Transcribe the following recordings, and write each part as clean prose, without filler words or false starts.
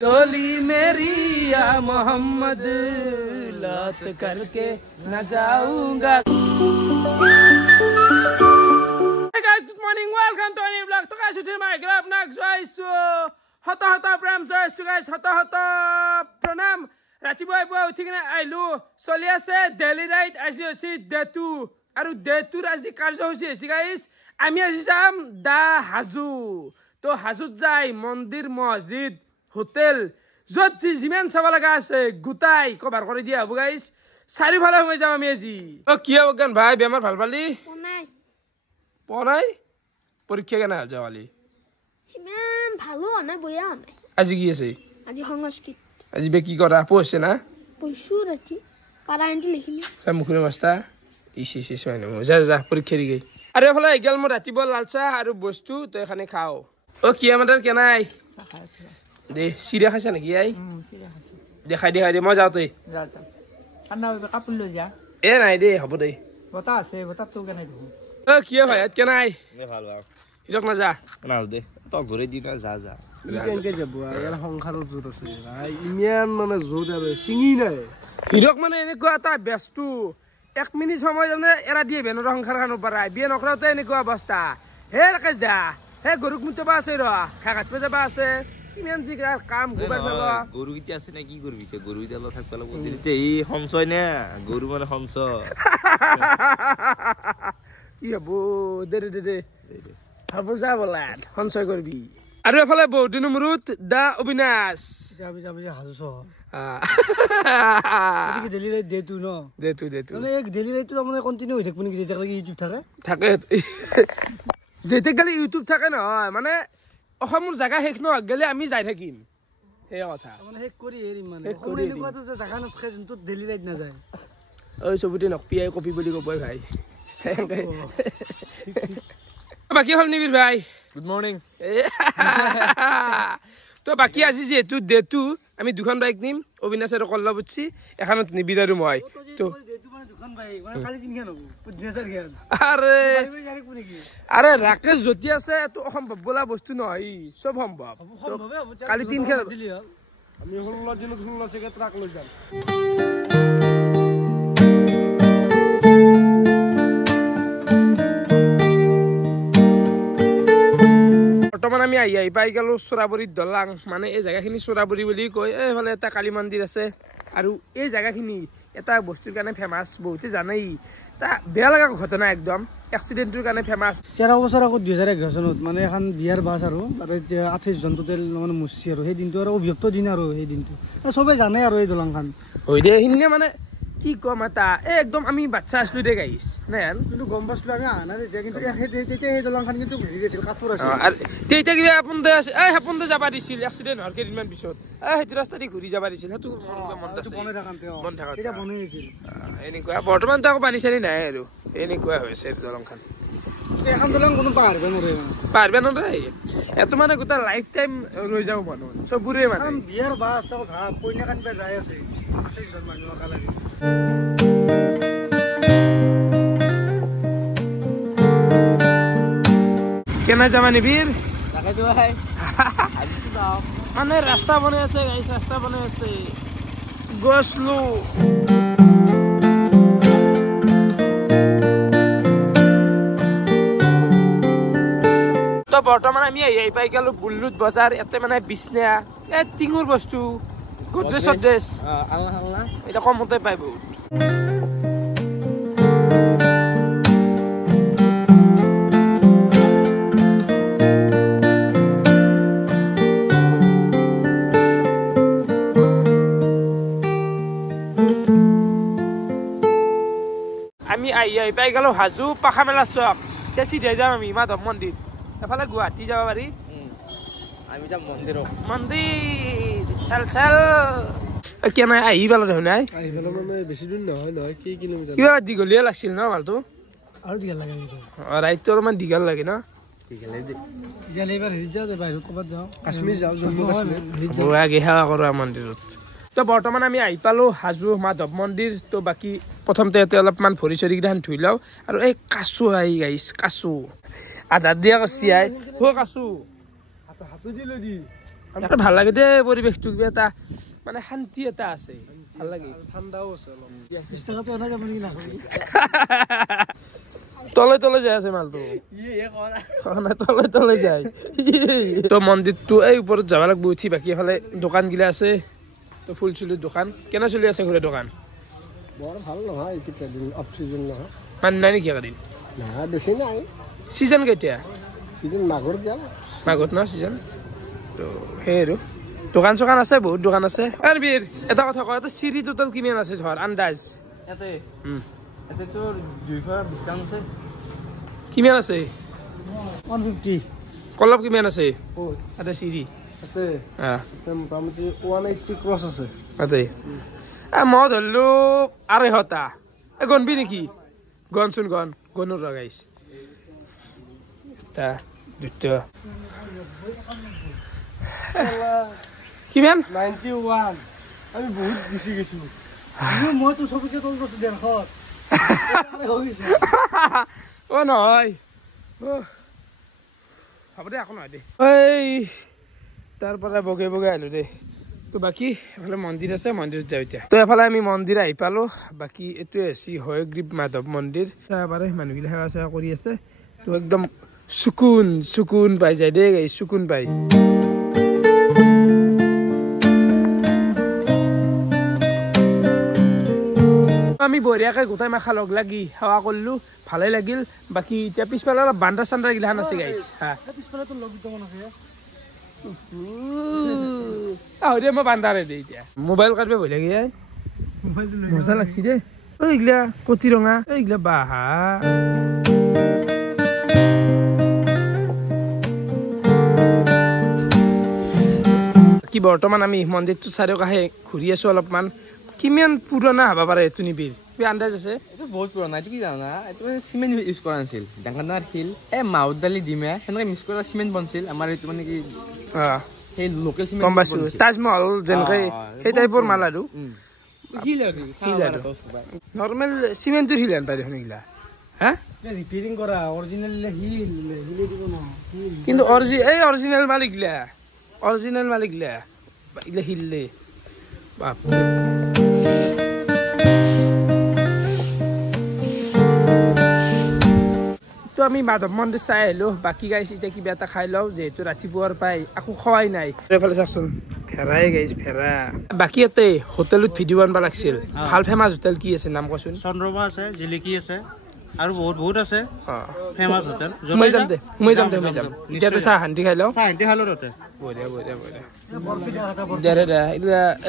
टोली मेरी या मोहम्मद लौट करके न जाऊंगा। Hey guys, good morning. Welcome to a new vlog. To guys, today my grab nak joiso. Hata pram joiso guys. Hata pranam. Ratiboy boy uthikina ailu. Soli ase daily ride aji hosi day 2. Aru day 2 aji karjo hosi guys. Ami aji jam da Hazu. To Hazu jai mondir masjid hotel যত জিমান চাবা লাগা আছে গুটাই cover করে দিয়া হবো guys চাৰিফালে হৈ যাম আমি আজি ও কি হ'ব গান ভাই বেমাৰ ভাল পালি পনাই পৰীক্ষা কেনে হ'ল যাৱালি ইমান ভালো না বয়া নাই আজি কি আছে আজি সংস্কৃত আজি বে কি কৰা পঢ়ছে না পঢ়ছো ৰাতি পাৰাইন্টি লিখিলি সা মুখৰে মাস্তা ইসি মানে যা পৰীক্ষা দি গই আৰু এফালে গেল মই ৰাতিপুৱা লালচা আৰু বস্তু তই এখানে খাও ও কি আমাদের কেনাই দে সিরা খাইছা নাকি আই দেখাই দে মই যাও তুই যা ঠান্ডা হবে কাপড় লৈ যা এ নাই দে হ'ব দে বতা আছে বতা তো কেনে দিব ও কি ভাই আত কেনাই দে ভাল ভাও হিরক না যা না দে তো ঘরে দি না যা কেনকে যাব ইয়াৰ সংসাৰৰ জোত আছে ভাই ইমান মানে জোত আছে সিঙি নাই হিৰক মানে এনেকুৱা এটা ব্যস্ত 1 মিনিট সময় মানে এৰা দিয়ে বেনৰ সংসাৰ খানো পাৰাই বিয়ে নকৰাতে এনেকুৱা অৱস্থা হে ৰাকেশ দা হে গৰুক মুতবা আছে ৰ খাগাত পেজবা আছে কিমান জি কাম গোবাই ফেলা গৰু কিতি আছে না কি কৰবি তে গৰু ইদাল থাকবা লাগব দিতে এই হংসয় না গৰু মানে হংস কি হবো দে হবো যা বলা হংসয় কৰবি আৰু এফালে বহুত দিন মুৰুত দা অবিনাশ যাবি হাজুছ কি ডেলি লাইট দে তু ন দে তু মানে এক ডেলি লাইট তো মানে কন্টিনিউ হৈ থাকব নেকি যেটা লাগি ইউটিউব থাকে যেতে গলি ইউটিউব থাকে নহয় মানে অসমৰ জায়গা শেষ ন গলে আমি যাই থাকিম এই কথা মানে শেষ কৰি এৰি মানে এনেকুৱা তো জায়গা নথকে যোনটো ডেলি লাইট না যায় ওই সবুতি নকপিয়াই কপি বুলি কবই ভাই বাকি হল নিবিৰ ভাই গুড মর্নিং তো বাকি আজি যেহেতু ডেটু আমি দুখন বাইক নিম অবিনাশের কল্লা বুঝছি এখানত নিবিৰ আৰু মই তো আৰে ৰাকেশ জ্যোতি আছে তো অসম্ভৱ বোলা বস্তু নহয় সব সম্ভৱ কালি 3 খেল আমি 16 দিনত 16 সেকেন্ড ট্ৰাক লৈ যাম বৰ্তমান আমি আহি পাই গেলো চোৰাবৰীত দলাং মানে এই জায়গাখিনি চোৰাবৰী বুলি কয় এইফালে এটা কালী মন্দিৰ আছে আৰু এই জায়গাখিনি এটা বস্তুৰ কাৰণে ফেমাস বহুতে জানেই তা বেয়া লগা ঘটনা একদম এক্সিডেন্টৰ কাৰণে ফেমাস 13 বছৰ আগত 2011 চনত মানে এখন বিয়াৰ বাছ আৰু তাতে 28 জন টোটেল মানে মুছি আৰু সেই দিনটো আৰু অভিযুক্ত দিন আৰু সেই দিনটো সবে জানে আৰু এই দলংখন হৈ দে হিনে মানে কি কম এটা একদম আমি বাচ্চা আছলো দে গাইস নেন কিন্তু গম পাছলো আমি আনা দে কিন্তু এই দলংখন কিন্তু ঘুৰি গৈছিল কাটপুৰ আছিল আৰু তেইটা কিবা আপনতে আছে এই আপনতে যাবা দিছিল এক্সিডেন্ট হৰ কেদিনমান পিছত হেতু ৰাস্তা দি ঘুৰি যাবা দিছিল হেতু মন আছে মন থাকা এটা বনে গৈছিল এনেকুৱা বৰ্তমান তো পানী চাৰি নাই আৰু এনেকুৱা হৈছে দলংখন এখন দলং কোনো পাৰবে নৰে এত মানে গোটা লাইফ টাইম ৰৈ যাব মানুহ সবুৰে মানে বিয়াৰ বাছ তো ঘাট কইনা কানবা যাই আছে 28 জন মানুহ আকা লাগে কেনা যাবা নিবিৰ তাকে তো ভাই আজি তো যাও মানে ৰাস্তা বনাই আছে গাইস ৰাস্তা বনাই আছে গছলো তো বৰ্তমান আমি আহি পাই গেলো বুল্লুত বজাৰ এতে মানে বিছনা এ টিঙৰ বস্তু গোদৰেজ সদৰেজ আল্লাহ এটা কমতে পাই বহুত আমি আহি পাই গেলো হাজু পাখা মেলা চক তে চিধা যাম আমি মাধৱ মন্দিৰ এফালে গুৱাহাটী যাব পাৰি আমি যাম মন্দিৰ চাল কেনে আহি পেলা দেখোন নাই আহি পেলা মানে বেছি দূৰ নহয় কি কিলোমিটাৰ কিবা দীঘলীয়া লাগছিল ন মালটো আৰু দীঘল লাগে ৰাইটটো অলপমান দীঘল লাগে ন দীঘল এইবাৰ হেৰি যাওঁ বাহিৰত ক'ৰবাত যাওঁ কাশ্মীৰ যাওঁ জম্মু কাশ্মীৰ আগে সেৱা কৰোঁ মন্দিৰত তো বৰ্তমান আমি আহি পালো হাজু মাধৱ মন্দিৰ তো বাকি প্ৰথমতে ইয়াতে অলপমান ভৰি চৰি কেইটান ধুই লওঁ আৰু এই কাচু আহি গাইছ কাচু আধা দিয়া কচি আই কাচু হাতু দিলো দি ভাল লাগে দে পৰিৱেশটো কিবা এটা মানে শান্তি এটা আছে ভাল লাগে ঠাণ্ডাও আছে তলে তলে যাই আছে মালটো তলে তলে যায় তো মন্দিৰটো এই ওপৰত যাব লাগিব উঠি বাকী এফালে দোকান গিলা আছে তো ফুল চুলিৰ দোকান কেনে চলি আছে ঘৰে দোকান বৰ ভাল নহয় এইকেইটা দিন অফ চিজন নহয় মানে নাই নেকি একেদিন নাই বেছি নাই চিজন কেতিয়া চিজন মাঘৰ গেল মাঘত ন চিজন তো সেই আৰু দোকান চোকান আছে বহুত দোকান আছে বীৰ এটা কথা কয় এটা চিৰি টোটেল কিমান আছে ধৰ আন্দাজ ইয়াতে তোৰ 220 গ্ৰাম আছে কিমান আছে 150 কলপ কিমান আছে এটা চিৰি আছে মোটামুটি 180 ক্ৰছ আছে তাতে মই ধৰিলো 250 গণবি নেকি গণচোন গণো লগাইছ এটা দুটা কিমান 91 আমি বহুত গুছি গৈছো মই তো সবকে তল গৈছো 150 অ নহয় হ'ব দে একো নহয় দে তাৰ পৰা বগে বগে আহিলো দে তো বাকী এফালে মন্দিৰ আছে মন্দিৰত যাওঁ এতিয়া তো এফালে আমি মন্দিৰ আহি পালো বাকী এইটোৱে আছে হয়গ্ৰীৱ মাধৱ মন্দিৰ এবাৰে মানুহবিলাক সেৱা চেৱা কৰি আছে তো একদম চুকুন পাই যায় দেই চুকুন পাই আমি বঢ়িয়াকে গোটাই মাখা লগ লাগি সেৱা কৰিলো ভালে লাগিল বাকী এতিয়া পিছফালে অলপ বান্দাৰ চান্দাৰ গিলাখান আছে গাইছ আহৰি মই বান্দাৰে দে এতিয়া মোবাইল কাটবে ভয় লাগি যায় মজা লাগছি দে এইগিলা কটি ৰঙা এইগিলা বাহা কি বৰ্তমান আমি মন্দিৰটো চাৰিওকাষে ঘূৰি আছো অলপমান কিমান পুৰণা হব পাৰে এইটো নিবিৰ আন্দাজ আছে এইটো বহুত পুৰণা এইটো কি জানা এইটো মানে চিমেণ্ট ইউজ কৰা নাছিল ডাঙৰ শিল মাউত দালি ডিমে সেনেকৈ মিক্স কৰা চিমেণ্ট বনছিল আমাৰ এইটো মানে কি সেই লোকেল চিমেণ্ট গম পাইছো তাজমহল যেনেকৈ সেই টাইপৰ মাল আৰু নৰ্মেল চিমেণ্টৰ শিল আনপাই দেখোন এইগিলা হা ৰিপেয়াৰিং কৰা অৰিজিনেল হিল দিব ন কিন্তু অৰিজিনেল মালিকগিলা এইগিলা শিল দে বাপৰে তো আমি মাধৱ মন্দিৰ চাই আহিলো বাকী গাইছ এতিয়া কিবা এটা খাই লওঁ যিহেতু ৰাতিপুৱাৰ পাই একো খোৱাই নাই এইফালে চাচোন ফেৰাই গাইছ ফেৰা বাকী ইয়াতে হোটেলত ভিডিঅ' আনবা লাগিছিল ভাল ফেমাছ হোটেল কি আছে নাম কচোন চন্দ্ৰমা আছে জিলিকি আছে আৰু বহুত আছে ফেমাছ হোটেল মই যাম এতিয়াতো চাহ শান্তি খাই লওঁ বঢ়িয়া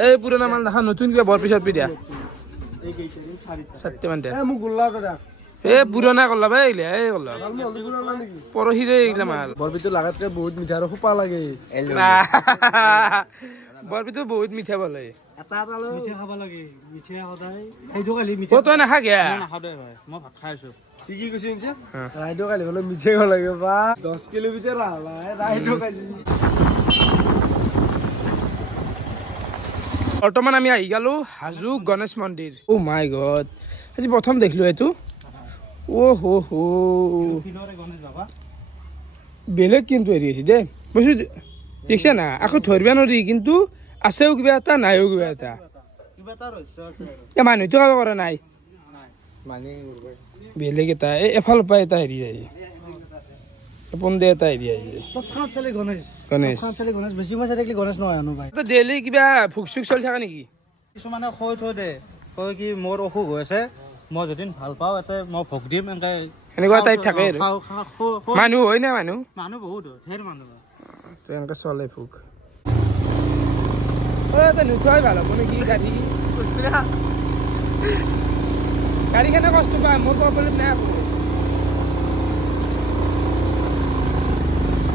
এই পুৰণা মাল দেখা নতুন কিবা বৰপিছত দিয়া চাৰিটামান দিয়া মোক গোল্লা দাদা পুৰণা কলা ভাই পৰহিৰে এইগিলা মাল বৰপিটো লাগাতকে বহুত মিঠা আৰু সোপা লাগে বৰপিটো বহুত মিঠা বোলে মিঠা খাব লাগে মিঠা সদায় তই নাখা গিয়া মই ভাত খাই আছো কি কৈছে ৰাইটো কালি হলে মিঠা খাব লাগে বা 10 কিলোমিটাৰ ৰাইটো খাইছি বৰ্তমান আমি আহি গলো হাজো গণেশ মন্দিৰ অ মাই গড আজি প্ৰথম দেখিলো এইটো বেলেগ কিন্তু হেৰি আছে দেই বস্তু দেখিছা না আকৌ ধৰিব নোৱাৰি কিন্তু আছেও কিবা এটা নাইও কিবা এটা মানুহটো খাব কৰা নাই বেলেগ এটা এফালৰ পৰা এটা হেৰি আহি পন্দে এটা হেৰি আহি ডেইলি কিবা ভোক চুক চলি থকা নেকি কিছুমানে কৈ থৈ দে কয় কি মোৰ অসুখ হৈ আছে মই যদি ভাল পাওঁ এতে মই ভোগ দিম এনেকুৱা টাইপ থাকে আৰু মানুহ হয় না মানুহ বহুত ঢেৰ মানুহ এনেকে চলে ভোক নোথোৱাই ভাল হ'ব নেকি গাড়ীখনে কষ্ট পায় মোৰ প্ৰব্লেম নাই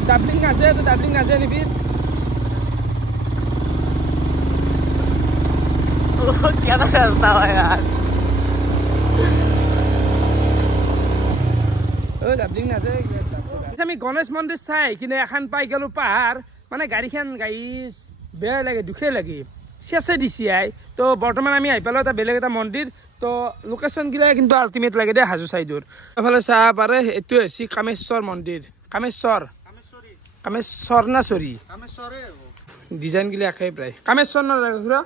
ডাবলিং আছে নিবি আমি গণেশ মন্দিৰ চাই কিনে এখন পাই গলো পাহাৰ মানে গাড়ীখন গাইছ বেয়া লাগে দুখে লাগে চেছে দিছি আই তো বৰ্তমান আমি আহি পালো এটা বেলেগ এটা মন্দিৰ তো লোকেশ্যন গিলা কিন্তু আল্টিমেট লাগে দে হাজো চাইডৰ এফালে চাহ পাৰে এইটো হৈছে কামেশ্বৰ মন্দিৰ কামেশ্বৰ না চৰি ডিজাইন গিলা একেই প্ৰায় কামেশ্বৰ নৰা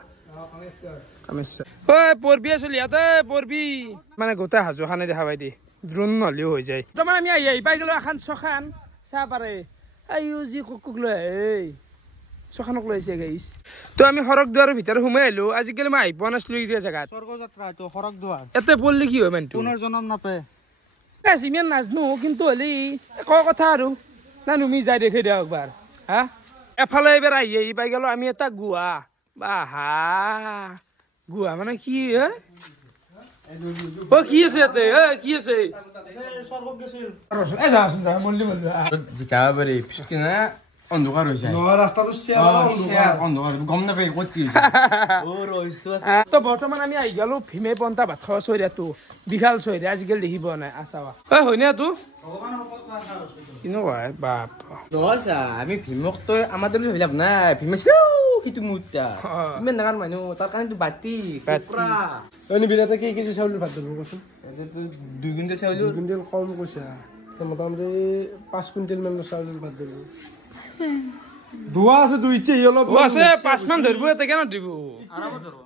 কামেশ্বৰ ঐ পৰবি চলি ইয়াতে পৰবি মানে গোটেই হাজো খানে দেখা পাই দি দ্ৰোণ নহ'লেও হৈ যায় তাৰমানে আমি আহি পাই গ'লো এখন চখান চাহ পাৰে আইও যি কুকুক লৈ আহে চখানক লৈ আহিছে গাইছ তো আমি সৰগ দুৱাৰৰ ভিতৰত সোমাই আহিলো আজিকালি মই আহি পোৱা নাছিলো এই জেগাত স্বৰ্গযাত্ৰা এইটো সৰগ দুৱাৰ ইয়াতে পঢ়লি কি হয় মানুহটো পুনৰ জন্ম নাপায় ইমান নাজনো কিন্তু হ'লে একো কথা আৰু না নুমি যাই দেখি দিয়ক একবাৰ হা এফালে এইবাৰ আহি পাই গ'লো আমি এটা গুহা বাহা গুহা মানে কি অ কি আছে ইয়াতে কি আছে যাব পাৰি পিছত কিনা অন্ধকাৰ হৈ যায় ৰাস্তাটো অন্ধকাৰ গম নাপায় ক'ত কি তো বৰ্তমান আমি আহি গ'লো ভীমে পন্থা ভাত খোৱা চৈৰাটো বিশাল চৈৰা আজিকালি দেখি পোৱা নাই আচাৱা হয়নে তো কেনেকুৱা বাপ আমি ভীমক তই আমাৰ দৰে লাভ নাই ভীমে সিটো মুৰ্তা ইমান ডাঙৰ মানুহ তাৰ কাৰণে বাতি বিৰাটে কি কেজি চাউল ভাত ধৰিব কচোন 2 কুইণ্টেল চাউল 2 কুইণ্টেল কম কৈছা মোটামুটি 5 কুইণ্টেল মান চাউল ভাত ধৰিব দুৱা আছে দুই ইচ্ছে অলপ আছে 5 মান ধৰিব এতে কেন দিব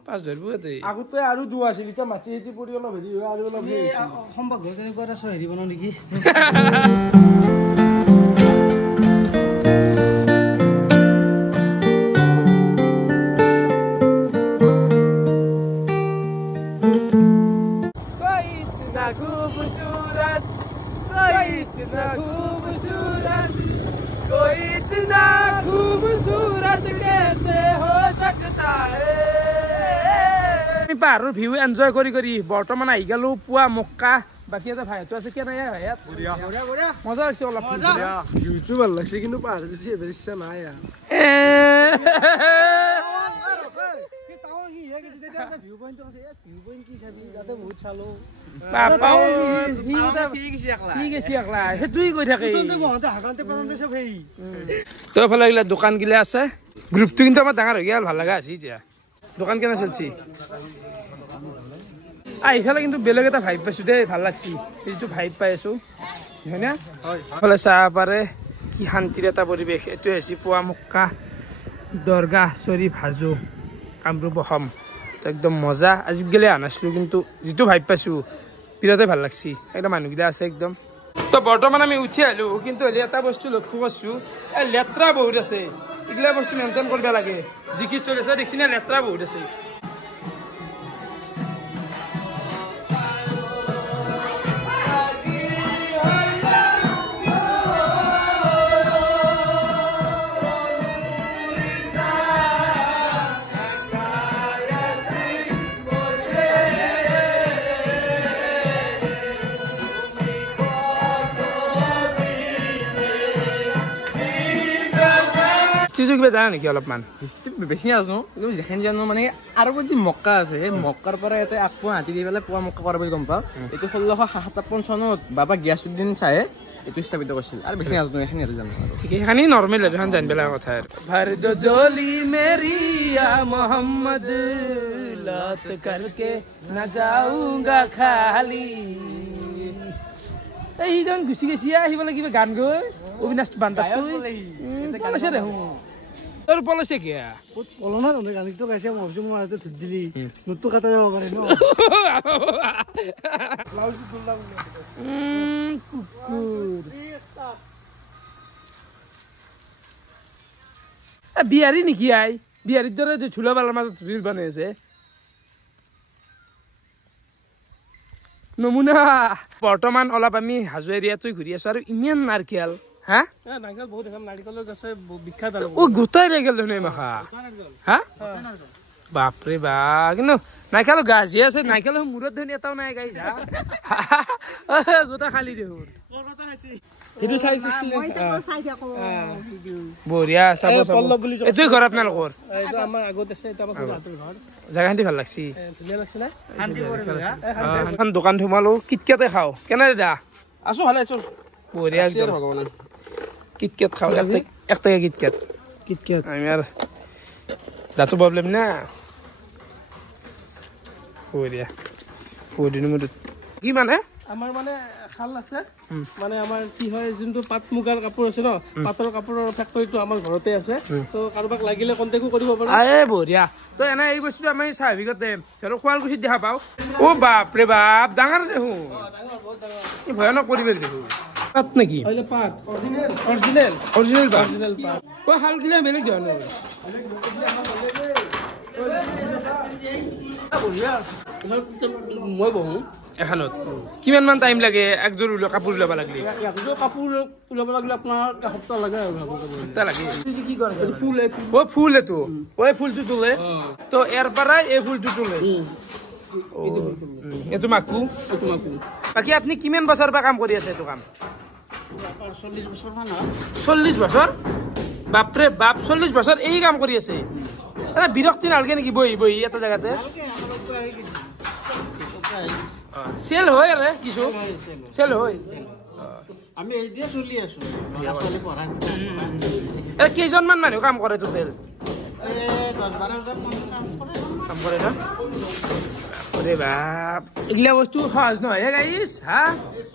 5 ধৰিব এতে আগতে আৰু দুৱা আছিল এতিয়া মাটি হেতি পৰি অলপ হেৰি হয় আৰু অলপ সম্ভৱ হয় তেনেকুৱা এটা হেৰি বনাও নেকি পাহাৰৰ ভিউ এনজয় কৰি কৰি বৰ্তমান আহি গ'লো পুৱা মক্কা বাকী এটা ভাইটো আছে কেনে ভাইয়াত মজা লাগছে অলপ ভিউটো ভাল লাগছে কিন্তু পাহাৰৰ ইচ্ছা নাই দোকান গিলা আছে গ্ৰুপটো কিন্তু আমাৰ ডাঙৰ হৈ গ'ল ভাল লগা আছে এতিয়া দোকান কেনে চলছি এইফালে কিন্তু বেলেগ এটা ভাইব পাইছো দেই ভাল লাগছি যিটো ভাইব পাই আছো হয়নে এইফালে চাহ পাৰে কি শান্তিৰ এটা পৰিৱেশ এইটো হৈছে পুৱা মক্কা দৰগাহ শ্বৰীফ হাজো কামৰূপ অসম একদম মজা আজিকালি অহা নাছিলো কিন্তু যিটো ভাইব পাইছো বিৰাটেই ভাল লাগছি একদম মানুহকেইটা আছে একদম তো বৰ্তমান আমি উঠি আহিলো কিন্তু হ'লে এটা বস্তু লক্ষ্য কৰিছো এই লেতেৰা বহুত আছে এইগিলা বস্তু মেইনটেইন কৰিব লাগে জিকি চলি আছে দেখছি না লেতেৰা বহুত আছে কিবা জানা নেকি অলপমান বেছি নাজানো কিন্তু যেখান জানো মানে আৰু যি মক্কা আছে সেই মক্কাৰ পৰা ইয়াতে আকৌ হাতী দি পেলাই পুৱা মক্কা কৰা বুলি গম পাওঁ এইটো 1657 চনত বাবা গিয়াছুদ্দিন চাহে এইটো স্থাপিত কৰিছিল আৰু বেছি নাজানো এইখিনি জানো ঠিক এইখানি নৰ্মেল আৰু এখন জানিব লগা কথা আৰু ভাৰত জলি মেৰি মোহাম্মদ লাত কৰকে না যাওঁগা খালি এইজন গুচি গেছি আহিব লাগিব গান গৈ অবিনাশ বান্দাটো পলাইছে দেখোন তোৰ পলাইছে কিয়া পলনা নহয় গানটো গাইছে মই ভাবিছো মই আজি ধুত দিলি নুতু কাটা যাব পাৰে ন ব্লাউজ দুলা কুকুৰ বিহাৰী নেকি আই বিহাৰীৰ দৰে যে ঝোলা বালাৰ মাজত ৰিল বনাই আছে নমুনা বৰ্তমান অলপ আমি হাজো এৰিয়াটো ঘূৰি আছো আৰু ইমান নাৰকেল হা নাৰকেল বহুত নাৰিকলৰ গছে বিখ্যাত অ গোটাই নাৰকেল দেখোন মাখা হা বাপৰে বা কিন্তু নাৰকেল গাজি আছে নাৰকেল মূৰত দেখোন এটাও নাই গাই গোটা খালি দেখোন সেইটো চাইছো বঢ়িয়া চাব এইটোৱে ঘৰ আপোনালোকৰ আমাৰ আগত আছে জাগাখান্তি ভাল লাগছি দোকান সোমালো কিটকেটে খাওঁ কেনে দাদা আছো ভালে আছো বঢ়িয়া কিটকেট খাওঁ 1 টাকা কিটকেট আমি আর দাঁতো প্রবলেম না বঢ়িয়া বহুত দিনৰ মূৰত কি মানে আমাৰ মানে শাল আছে মানে আমাৰ কি হয় যোনটো পাট মুগাৰ কাপোৰ আছে ন পাটৰ কাপোৰৰ ফেক্টৰীটো আমাৰ ঘৰতে আছে তো কাৰোবাক লাগিলে কন্টেক্ট কৰিব পাৰে আৰে বঢ়িয়া তো এনে এই বস্তুটো আমি স্বাভাৱিকতে ধৰক শুৱালকুছিত দেখা পাওঁ অ বাপৰে বাপ ডাঙৰ দেখোন এই ভয়ানক পৰিৱেশ দেখোন পাট নেকি পাট অৰিজিনেল পাট পাট অ শাল কিনা বেলেগ ধৰণৰ মই বহো এখনত কিমান মান টাইম লাগে একযোৰ কাপোৰ উলাব লাগিলে কাপোৰ ওলাব লাগিলে আপোনাৰ এসপ্তাহ লাগে আৰু এটা লাগে কি কৰে ফুল ও ফুল এটো ওই ফুলটো তোলে তো এৰ পৰাই এই ফুলটো তোলে এটো মাকু বাকি আপনি কিমান বছৰ পৰা কাম কৰি আছে এটো কাম 40 বছৰ মান 40 বছৰ বাপৰে বাপ 40 বছৰ এই কাম কৰি আছে এটা বিৰক্তি নালগে নেকি বহি বহি এটা জায়গাতে সেল হয় আরে কিছু সেল হয় আমি এই দিয়ে চলি আছো আসলে পঢ়া এ কেইজন মান মানুহ কাম কৰে টোটেল 10-12 কাম কৰে না ওরে বাপ এগুলা বস্তু সহজ নহয় হে গাইস হা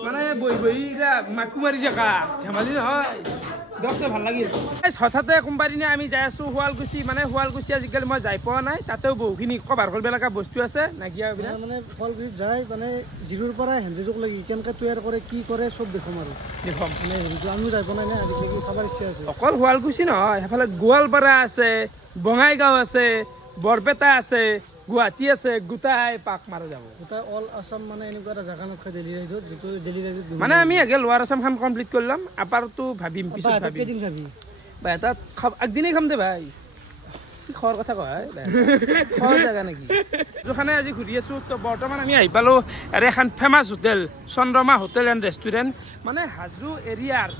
মানে বহি বহি এগুলা মাকু মাৰি জাকা ধেমালি নহয় দেখতে ভাল লাগিল হঠাতে কোম্পানী আমি যাই আছো শুৱালকুছি মানে শুৱালকুছি আজিকালি মই যাই পোৱা নাই তাতেও বহুখিনি কভাৰ কৰিব লগা বস্তু আছে নাগিয়া মানে শুৱালকুছিত যাই মানে জিৰোৰ পৰা হেণ্ডেজক লাগি কেনেকৈ তৈয়াৰ কৰে কি কৰে চব দেখুৱাম আৰু দেখুৱাম মানে আমিও যাই পোৱা নাই না আজিকালি চাবৰ ইচ্ছা আছে অকল শুৱালকুছি নহয় সেইফালে গোৱালপাৰা আছে বঙাইগাঁও আছে বৰপেটা আছে গুৱাহাটী আছে গোটাই পাক মাৰা যাব গোটাই অল আছাম মানে এনেকুৱা এটা জাগা নাথাকে দিল্লী ৰাইজত যিটো দিল্লী ৰাইজত মানে আমি আগে লোৱাৰ আছামখন কমপ্লিট কৰিলাম আপাৰটো ভাবিম পিছত ভাবিম কেইদিন খাবি বা এটা একদিনেই খাম দে ভাই কি খোৱাৰ কথা কয় খোৱাৰ জাগা নেকি যোখানে আজি ঘূৰি আছো তো বৰ্তমান আমি আহি পালো আৰু এখন famous hotel Chandrama hotel and restaurant মানে হাজো এৰিয়াৰ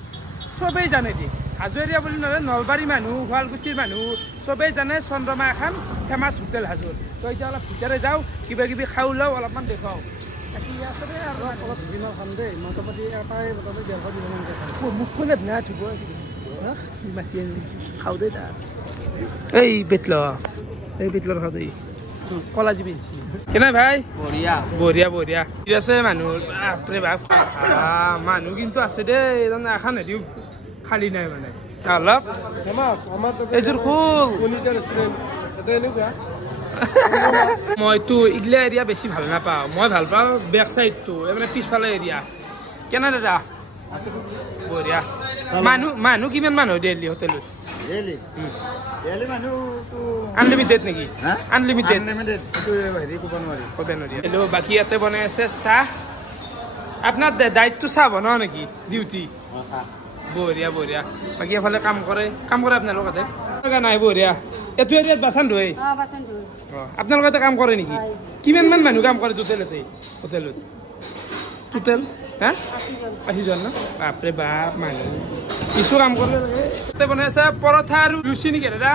চবেই জানে দি হাজো এৰিয়া বুলি নহয় নলবাৰী মানুহ শুৱালকুছিৰ মানুহ চবেই জানে চন্দ্ৰমা এখন ফেমাছ হোটেল হাজোৰ তো এতিয়া অলপ ভিতৰে যাওঁ কিবা কিবি খাওঁ লওঁ অলপমান দেখুৱাওঁ অলপ দিনৰ খাম দেই মাংস পাতি এটাই মোটামুটি 150 দিনৰ মুখখনে নাই থুব মাতি আনি খাওঁ দেই তাত এই পেটলৰ খাওঁ দেই কলা জিবি কেনে ভাই বঢ়িয়া বঢ়িয়া বঢ়িয়া ঠিক আছে মানুহ বাপৰে বাপ মানুহ কিন্তু আছে দেই তাৰমানে এখন হেৰিও খালী নাই মানে অলপ ফেমাছ আমাৰ এইযোৰ খোল কলিতা ৰেষ্টুৰেণ্ট এটা এনেকুৱা মইতো ইগলা এৰিয়া বেছি ভাল নাপাওঁ মই ভাল পাওঁ বেক চাইডটো মানে পিছফালে এৰিয়া কেনে দাদা বঢ়িয়া মানুহ কিমান মানুহ ডেইলি হোটেলত আনলিমিটেড নেকি আনলিমিটেড বাকী ইয়াতে বনাই আছে চাহ আপোনাৰ দায়িত্ব চাহ বনাও নেকি ডিউটি বঢ়িয়া বঢ়িয়া বাকী এফালে কাম কৰে আপোনালোকে নাই বঢ়িয়া এইটো এৰিয়াত বাচানদৈ আপোনালোকে কাম কৰে নেকি কিমান মান মানুহ কাম কৰে টোটেলতে হোটেলত টোটেল হা 80 জন ন বাপৰে বাপ মানুহ কিছু কাম কৰিব লাগে তাতে বনাই আছে পৰঠা আৰু লুচি নেকি দাদা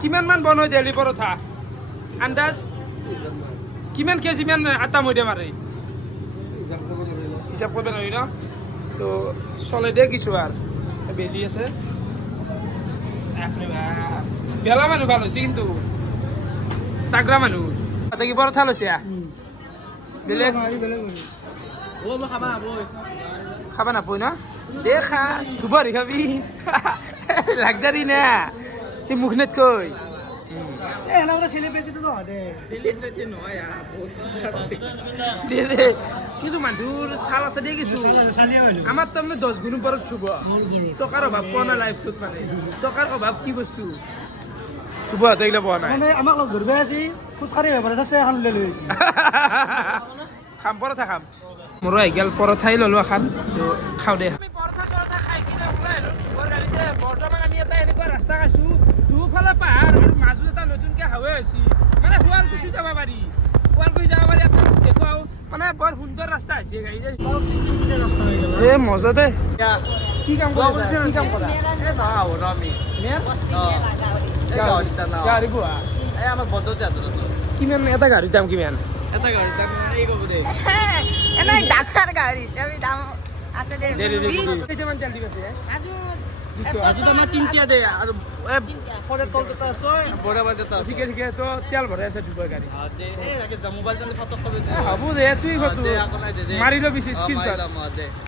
কিমান মান বনাই ডেইলি পৰঠা আন্দাজ কিমান কেজি মান আটা মৈদা মাৰে হিচাপ কৰিব নোৱাৰি ন তো চলে দে কিছু আৰু বেলি আছে বেলা মানুহ ভাল হৈছে কিন্তু তাগৰা মানুহ তাতে কি পৰঠা লৈছে বেলেগ খাবা নাপাই ন দে খা ধুবাৰি খাবি লাগজাৰী না এই মুখনেতকৈ কিন্তু মানুহৰ চাল আছে দেই কিছু আমাৰ তাৰমানে 10 গুণ ওপৰত চুব টকাৰ অভাৱ পোৱা নাই লাইফটোত মানে টকাৰ অভাৱ কি বস্তু চুব হাতে পোৱা নাই আমাক লগ ধৰিব আজি খোজকাঢ়ি বেপাৰ আছে এখন লৈ লৈ খাম পৰঠা খাম মোৰো আহি গেল পৰঠাই ললো এখন খাওঁ দে বৰ্তমান আমি এটা এনেকুৱা ৰাস্তা খাইছো দুফালে পাহাৰ আৰু মাজত এটা নতুনকে হাৱে হৈছে মানে শুৱালকুছি যাব পাৰি আপোনালোক দেখুৱাও মানে বৰ সুন্দৰ ৰাস্তা হৈছে মজা দে কি কাম কৰা গাড়ী পোৱা কিমান এটা গাড়ীৰ দাম কিমান হাজোতে আমাৰ তিনটা দে আৰু ফৰে তল দুটা আছে বৰা বাদ এটা আছে ঠিকে ঠিকে তো তেল ভৰাই আছে দুবই গাড়ী দে এই লাগে যা মোবাইল তালে ফটো কবি দে হ'ব দে তুই কতো মাৰি লবি স্ক্ৰীনশ্বট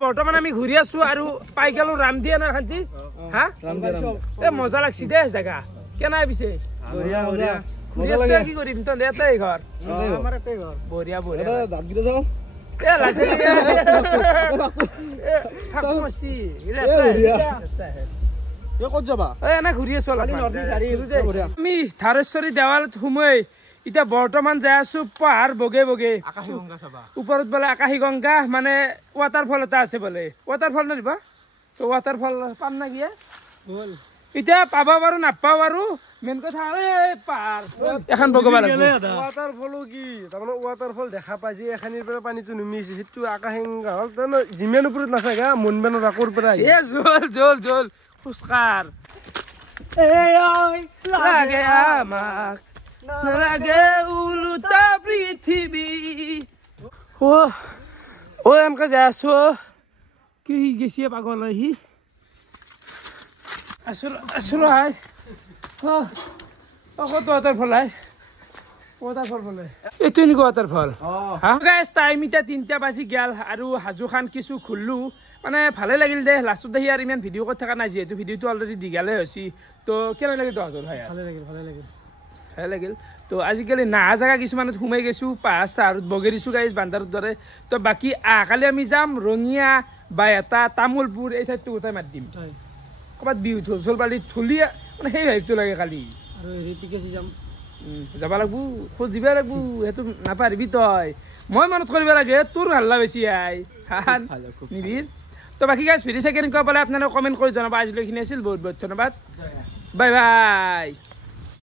বৰ্তমান আমি ঘূৰি আছো আৰু পাই গেলো ৰামদিয়া না খান্তি হা এ মজা লাগছি দে জায়গা কেনাই পিছে বঢ়িয়া বঢ়িয়া মজা লাগে কি কৰিম তো দেতাই ঘৰ আমাৰ এটাই ঘৰ বঢ়িয়া বঢ়িয়া এটা দাঁত গিটা যাও এ লাগে এ খামছি এ ক'ত যাবা এনে ঘূৰি আছো আমি ধাৰেশ্বৰী দেৱালত সোমাই এতিয়া বৰ্তমান যাই আছো পাহাৰ বগে বগে আকাশী গংগা চাবা ওপৰত বোলে আকাশী গংগা মানে ৱাটাৰফল এটা আছে বোলে ৱাটাৰফল নদিবা তো ৱাটাৰফল পাম না কিয়া এতিয়া পাবা বাৰু নাপাওঁ বাৰু মেইন কথা পাহাৰ এখন বগাব লাগিব ৱাটাৰফলো কি তাৰমানে ৱাটাৰফল দেখা পাই যে এখানিৰ পৰা পানীটো নুমিছে সেইটো আকাশী গংগা হ'ল তাৰমানে যিমান ওপৰত নাচাগা মনবেন ৰাকৰ পৰা এ জল জল জল খুচকাৰ লাগে আমাক নালাগে উলুটা পৃথিৱী অ এনেকে যাই আছো কি গেছি পাগল সি আছো হাই কত ৱাটাৰফল হাই ৱাটাৰফল বোলে এইটো নেকি ৱাটাৰফল টাইম এতিয়া 3টা বাজি গেল আৰু হাজোখান কিছু ঘূৰলো মানে ভালে লাগিল দে লাষ্টত দেখি আৰু ইমান ভিডিঅ' কৰি থকা নাই যিহেতু ভিডিঅ'টো অলৰেডি দীঘলে হৈছে তো কেনে লাগিল তহঁতৰ ভাই ভালে লাগিল তো আজিকালি নাহা জেগা কিছুমানত সোমাই গৈছো পাহাৰ চাহাৰত বগেৰিছো গাইছ বান্দাৰৰ দৰে তো বাকী কালি আমি যাম ৰঙিয়া বাইহাটা তামোলপুৰ এই চাইডটো গোটাই মাত দিম ক'ৰবাত বিহু ঢোল চোল পালি ঢুলীয়া মানে সেই ভাইবটো লাগে কালি আৰু হেৰি পিকেচি যাম যাব লাগবো খোজ দিব লাগবো সেইটো নাপাৰিবি তই মই মনত কৰিব লাগে তোৰ হাল্লা বেছি আই নিবি তো বাকী গাইছ ভিডিঅ' চাই কেনেকুৱা পালে আপোনালোকে কমেণ্ট কৰি জনাব আজিলৈ এইখিনি আছিল বহুত বহুত ধন্যবাদ বাই বাই